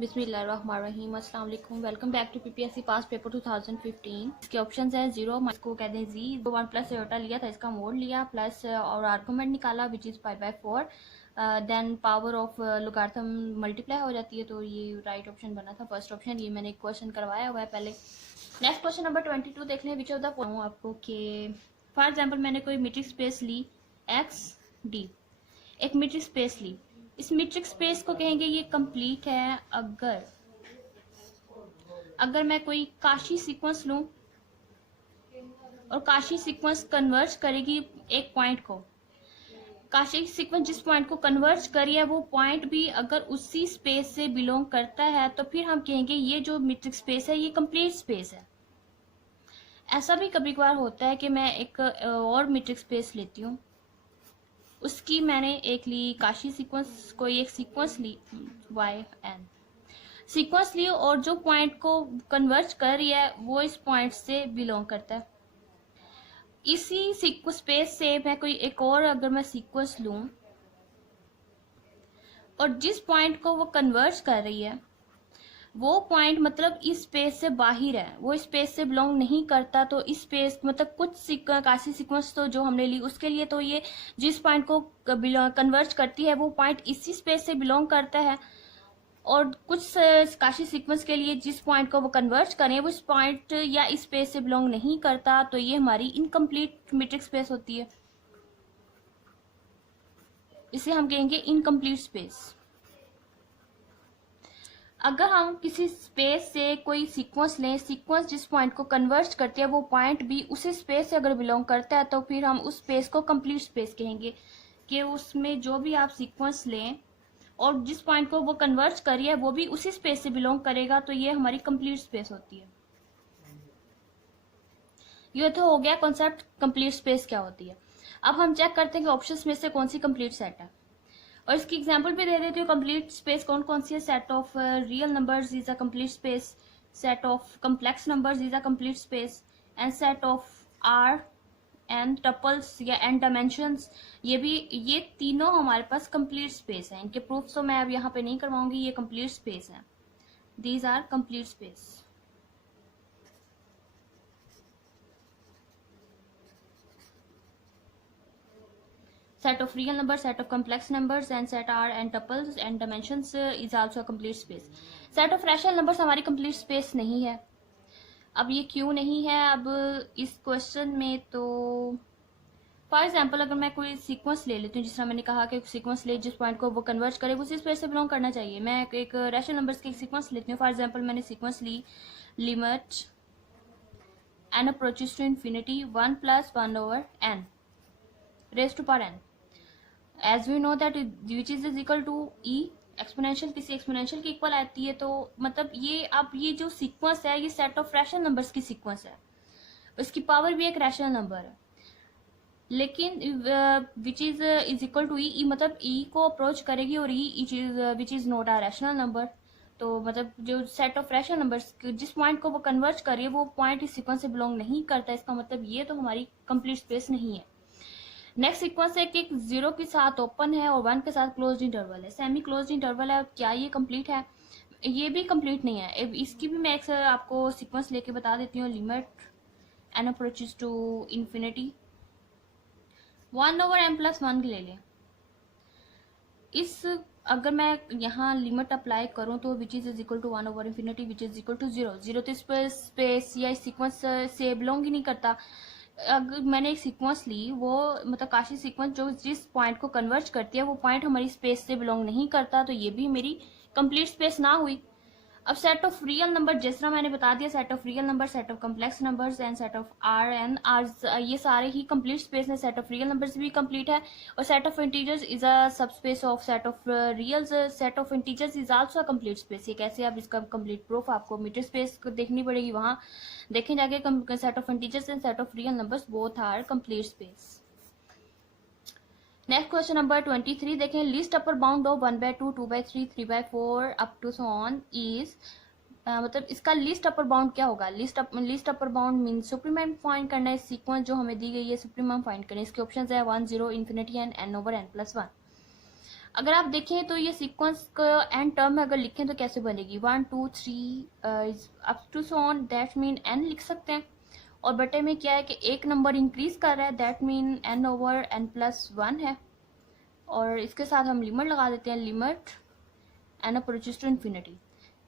बिस्मिल्लाहिर्रहमानिर्रहीम, अस्सलाम वालेकुम। Welcome back to PPSC pass paper 2015। इसके ऑप्शंस है जीरो, इसको कहते हैं जी, 1 प्लस एटा लिया था, इसका मोड लिया प्लस और आर्गूमेंट निकाला which is pi by 4। Then power of logarithm multiply हो जाती है, तो ये राइट ऑप्शन बना था फर्स्ट ऑप्शन। ये मैंने क्वेश्चन करवाया हुआ है पहले। नेक्स्ट क्वेश्चन नंबर 22 देख लें। विच ऑफ द फॉलोइंग आपको कि फॉर एग्जाम्पल मैंने कोई मीट्रिक स्पेस ली एक्स डी, एक मीट्रिक स्पेस ली। इस मीट्रिक स्पेस को कहेंगे ये कंप्लीट है अगर मैं कोई काशी सीक्वेंस लूं और काशी सीक्वेंस कन्वर्ज करेगी एक पॉइंट को। काशी सीक्वेंस जिस पॉइंट को कन्वर्ज करी है वो पॉइंट भी अगर उसी स्पेस से बिलोंग करता है तो फिर हम कहेंगे ये जो मीट्रिक स्पेस है ये कंप्लीट स्पेस है। ऐसा भी कभी कभार होता है कि मैं एक और मीट्रिक स्पेस लेती हूँ, उसकी मैंने एक ली काशी सीक्वेंस, कोई एक सीक्वेंस ली वाई एन सीक्वेंस ली और जो पॉइंट को कन्वर्ज कर रही है वो इस पॉइंट से बिलोंग करता है। इसी सीक्वेंस स्पेस से मैं कोई एक और अगर मैं सीक्वेंस लूं और जिस पॉइंट को वो कन्वर्ज कर रही है वो पॉइंट मतलब इस स्पेस से बाहर है, वो स्पेस से बिलोंग नहीं करता, तो इस स्पेस मतलब कुछ काशी सीक्वेंस तो जो हमने ली उसके लिए तो ये जिस पॉइंट को कन्वर्ज करती है वो पॉइंट इसी स्पेस से बिलोंग करता है, और कुछ काशी सीक्वेंस के लिए जिस पॉइंट को वो कन्वर्ज करें वो इस पॉइंट या इस स्पेस से बिलोंग नहीं करता, तो ये हमारी इनकम्प्लीट मीट्रिक स्पेस होती है। इसे हम कहेंगे इनकम्प्लीट स्पेस। अगर हम किसी स्पेस से कोई सीक्वेंस लें, सीक्वेंस जिस पॉइंट को कन्वर्ज करती है वो पॉइंट भी उसी स्पेस से अगर बिलोंग करता है तो फिर हम उस स्पेस को कंप्लीट स्पेस कहेंगे, कि उसमें जो भी आप सीक्वेंस लें और जिस पॉइंट को वो कन्वर्ज करी है वो भी उसी स्पेस से बिलोंग करेगा, तो ये हमारी कंप्लीट स्पेस होती है। ये तो हो गया कॉन्सेप्ट कंप्लीट स्पेस क्या होती है। अब हम चेक करते हैं कि ऑप्शंस में से कौन सी कंप्लीट सेट है, और इसकी एग्जांपल भी दे देती हूँ। कंप्लीट स्पेस कौन कौन सी है? Set of real numbers is a complete space, set of complex numbers is a complete space, and set of R n tuples या एंड डायमेंशंस, ये तीनों हमारे पास कंप्लीट स्पेस है। इनके प्रूफ तो मैं अब यहाँ पे नहीं करवाऊंगी, ये कंप्लीट स्पेस है। These are complete space. Set of real numbers, set of complex numbers, and set R and tuples and dimensions is also a complete space. Set of rational numbers हमारी complete space नहीं है। अब ये क्यों नहीं है? अब इस क्वेश्चन में तो फॉर एग्जाम्पल अगर मैं कोई सीक्वेंस ले लेती हूँ, जिस तरह मैंने कहा कि सीक्वेंस ले जिस पॉइंट को वो कन्वर्ज करे वो उसी स्पेस से बिलोंग करना चाहिए। मैं एक रैशनल नंबर्स की सीक्वेंस लेती हूँ। फॉर एग्जाम्पल मैंने सीक्वेंस ली limit n approaches to infinity 1 + 1/n raise to power n, as we know that which is equal to e exponential, किसी एक्सपोनेंशियल की इक्वल आती है। तो मतलब ये अब ये जो सीक्वेंस है ये सेट ऑफ रैशनल नंबर्स की सीक्वेंस है, इसकी पावर भी एक रैशनल नंबर है, लेकिन which is equal to E, मतलब ई को अप्रोच करेगी और E which is not a rational number. तो मतलब जो सेट ऑफ रैशनल नंबर्स जिस पॉइंट को वो कन्वर्ज करिए वो पॉइंट इस सीक्वेंस से बिलोंग नहीं करता, इसका मतलब ये तो हमारी कंप्लीट स्पेस नहीं है। नेक्स्ट सीक्वेंस है कि 0 के साथ ओपन है और 1 के साथ क्लोज्ड इंटरवल है, सेमी क्लोज्ड इंटरवल है। क्या ये कंप्लीट है? ये भी कंप्लीट नहीं है। इसकी भी मैं एक आपको सीक्वेंस लेके बता देती हूँ। Limit n approaches to infinity 1/n+1 ले लें। इस अगर मैं यहाँ लिमिट अप्लाई करूँ तो which is equal to 1/∞ which is equal to 0। 0 तो स्पेस या इस सीक्वेंस से बिलोंग ही नहीं करता। अगर मैंने एक सीक्वेंस ली वो मतलब काशी सीक्वेंस जो जिस पॉइंट को कन्वर्ज करती है वो पॉइंट हमारी स्पेस से बिलोंग नहीं करता, तो ये भी मेरी कंप्लीट स्पेस ना हुई। अब सेट ऑफ रियल नंबर, जिस तरह मैंने बता दिया, set of real number, set of complex numbers and set of R and R, ये सारे ही कंप्लीट स्पेस है। सेट ऑफ रियल नंबर्स भी कंप्लीट है, और set of integers is a subspace of set of real. Set of integers is also a complete space. ये कैसे? अब इसका कंप्लीट प्रूफ आपको मीटर स्पेस को देखनी पड़ेगी, वहां देखें जाके। Set of integers and set of real numbers both are complete space. Next question number 23 देखें। Least upper bound of 1/2, 2/3, 3/4 up to so on is, मतलब इसका लिस्ट अपर बाउंड क्या होगा? Least upper bound mean supremum find करना है। Sequence जो हमें दी गई है सुप्रीमम फाइंड करना है। इसके ऑप्शंस है 1, 0, इन्फिनिटी एंड n/n+1। अगर आप देखें तो ये सीक्वेंस का एन टर्म में अगर लिखें तो कैसे बनेगी, 1 2 3 up to so on, that mean n लिख सकते हैं। और बटे में क्या है कि एक नंबर इंक्रीज कर रहा है, that mean n over n plus 1 है। और इसके साथ हम लिमिट लगा देते हैं, limit n approaches to infinity.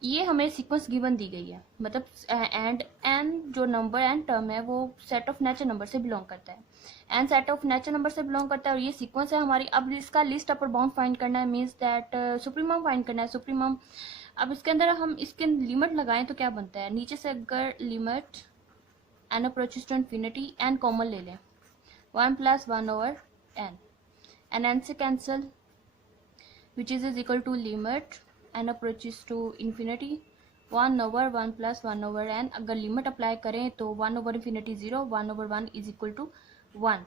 ये हमें सीक्वेंस गिवन दी गई है, मतलब एंड एन जो नंबर एंड टर्म है वो सेट ऑफ नेचुरल नंबर से बिलोंग करता है, n set of natural number से बिलोंग करता है। और ये सीक्वेंस है हमारी। अब इसका लिस्ट अपर बाउंड फाइंड करना है, मीन्स दैट सुप्रीमम फाइंड करना है, सुप्रीमम। अब इसके अंदर हम इसके लिमिट लगाएं तो क्या बनता है, नीचे से अगर limit n approaches to infinity, n common ले लें, 1 प्लस 1 ओवर एन, एन से cancel, which is equal to limit n approaches to infinity 1 over 1 plus 1 over n. अगर लिमिट अप्लाई करें तो 1 over infinity 0, 1 over 1 is equal to 1।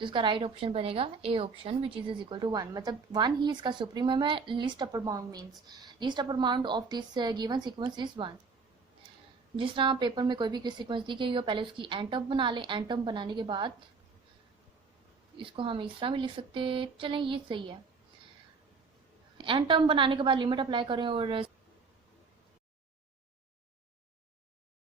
तो इसका right option बनेगा A option, which is equal to 1। मतलब 1 ही इसका सुप्रीमम है। List upper bound means list upper bound of this given sequence is 1। जिस तरह पेपर में कोई भी सीक्वेंस दी गई हो, पहले उसकी एन टर्म बना लें, एन टर्म बनाने के बाद इसको हम इस तरह भी लिख सकते, चलें ये सही है। एन टर्म बनाने के बाद लिमिट अप्लाई करें और